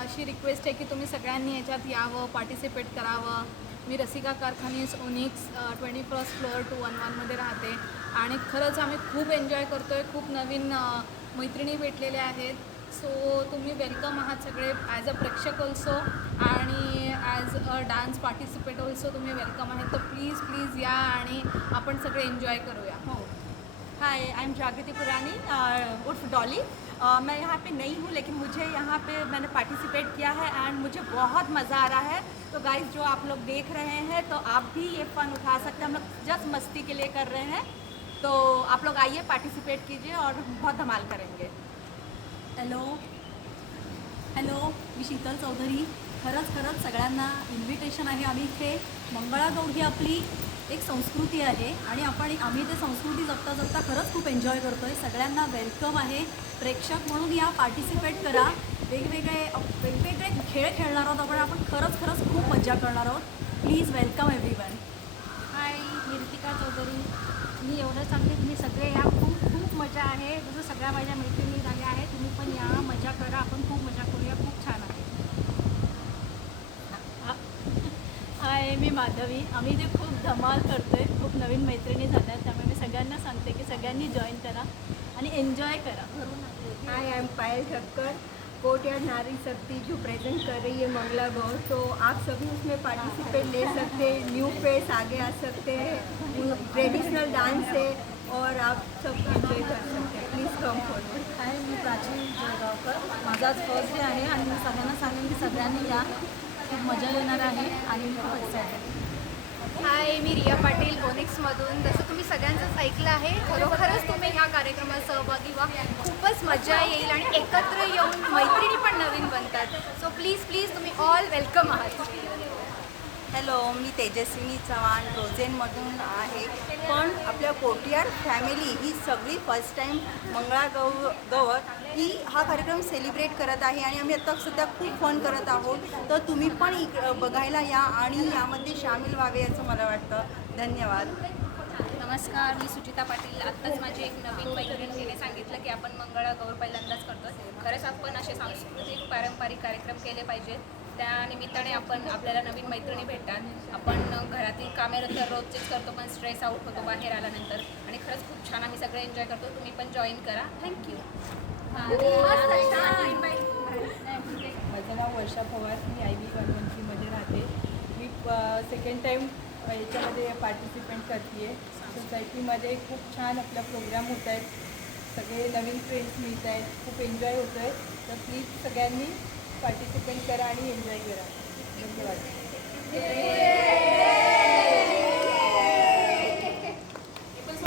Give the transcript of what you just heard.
अशी रिक्वेस्ट आहे की तुम्ही सगळ्यांनी याच्यात यावं, पार्टिसिपेट करावं. मी Rasika Karkhanis onyx 21st floor 211मध्ये राहते आणि खरंच आम्ही खूप एन्जॉय करतो आहे. खूप नवीन मैत्रिणी भेटलेल्या आहेत. सो तुम्ही वेलकम आहात सगळे ॲज अ प्रेक्षक ऑल्सो आणि as a dance participate also तुम्ही वेलकम आहेत. तर प्लीज प्लीज या आणि आपण सगळे एन्जॉय करूया. हो. हाय, आई एम जागृति पुरानी उर्फ डॉली। मैं यहाँ पे नई हूँ, लेकिन मुझे यहाँ पे मैंने पार्टिसिपेट किया है एंड मुझे बहुत मज़ा आ रहा है। तो गाइस, जो आप लोग देख रहे हैं तो आप भी ये फ़न उठा सकते हैं। हम लोग जस्ट मस्ती के लिए कर रहे हैं, तो आप लोग आइए, पार्टिसिपेट कीजिए और बहुत धमाल करेंगे। हॅलो हॅलो, मी शीतल चौधरी. खरंच सगळ्यांना इन्व्हिटेशन आहे. आम्ही इथे मंगळागौर ही आपली एक संस्कृती आहे आणि आम्ही ते संस्कृती जपता जपता खरंच खूप एन्जॉय करतो आहे. सगळ्यांना वेलकम आहे. प्रेक्षक म्हणून या, पार्टिसिपेट करा. वेगवेगळे खेळ खेळणार आहोत आपण खरंच खूप मजा करणार आहोत. Please welcome everyone. हाय, मी ऋतिका चौधरी. मी एवढं सांगते, तुम्ही सगळे या. खूप मजा आहे. जसं सगळ्या माझ्या मैत्रिणी झाल्या आहे, तुम्ही पण या, मजा करा. आपण खूप मजा करूया. खूप छान आहे. हाय, मी माधवी. आम्ही इथे खूप धमाल करतो आहे. खूप नवीन मैत्रिणी झाल्या आहेत, त्यामुळे मी सगळ्यांना सांगते की सगळ्यांनी जॉईन करा आणि एन्जॉय करा. Hi, I am Payal Thakkar, courtyard Nari Shakti जो प्रेजेंट कर रही है मंगला गौर. तो आप सभी उसमें पार्टिसिपेट ले सकते हैं. न्यू फेस आगे आ सकते हैं. ट्रेडिशनल डांस है और आप सब एंजॉय कर सकते हैं. Please come forward. हाय, मी प्राची जळगावकर. माझा आज फर्स्ट डे आहे आणि मी सगळ्यांना सांगेन की सगळ्यांनी या. खूप मजा येणार आहे आणि मी खूप एक्सायटेड. हाय, मी रिया पाटील ओनिक्समधून. जसं तुम्ही सगळ्यांचंच ऐकलं आहे, खरोखरच तुम्ही ह्या कार्यक्रमात सहभागी व्हा. खूपच मजा येईल आणि एकत्र येऊन मैत्रिणी पण नवीन बनतात. सो प्लीज प्लीज तुम्ही ऑल वेलकम आहात. हॅलो, मी तेजस्विनी चव्हाण रोजेनमधून आहे. पण आपल्या कोटयार्ड फॅमिली ही सगळी फर्स्ट टाईम मंगळागौर ही हा कार्यक्रम सेलिब्रेट करत आहे आणि आम्ही आता सध्या खूप फन करत आहोत. तर तुम्ही पण बघायला या आणि यामध्ये सामील व्हावे असं मला वाटतं. धन्यवाद. नमस्कार, मी सुचिता पाटील. आत्ताच माझी एक नवीन मैत्रीण तिने सांगितलं की आपण मंगळागौर पहिल्यांदाच करतो. खरंच आपण असे सांस्कृतिक पारंपरिक कार्यक्रम केले पाहिजेत. त्या निमित्ताने आपल्याला नवीन मैत्रिणी भेटतात. आपण घरातील कामे तर रोजचेच करतो, पण स्ट्रेस आउट होतो बाहेर आल्यानंतर आणि खरंच खूप छान आम्ही सगळे एन्जॉय करतो. तुम्ही पण जॉईन करा. थँक्यू. माझं नाव वर्षा पवार. मी IB गणपतीमध्ये राहते. मी सेकंड टाईम याच्यामध्ये पार्टिसिपेंट करते आहे. सोसायटीमध्ये खूप छान आपला प्रोग्राम होत आहेत. सगळे नवीन फ्रेंड्स मिळत आहेत. खूप एन्जॉय होतो आहे. तर प्लीज सगळ्यांनी पार्टिसिपेंट करा आणि एन्जॉय करा. धन्यवाद.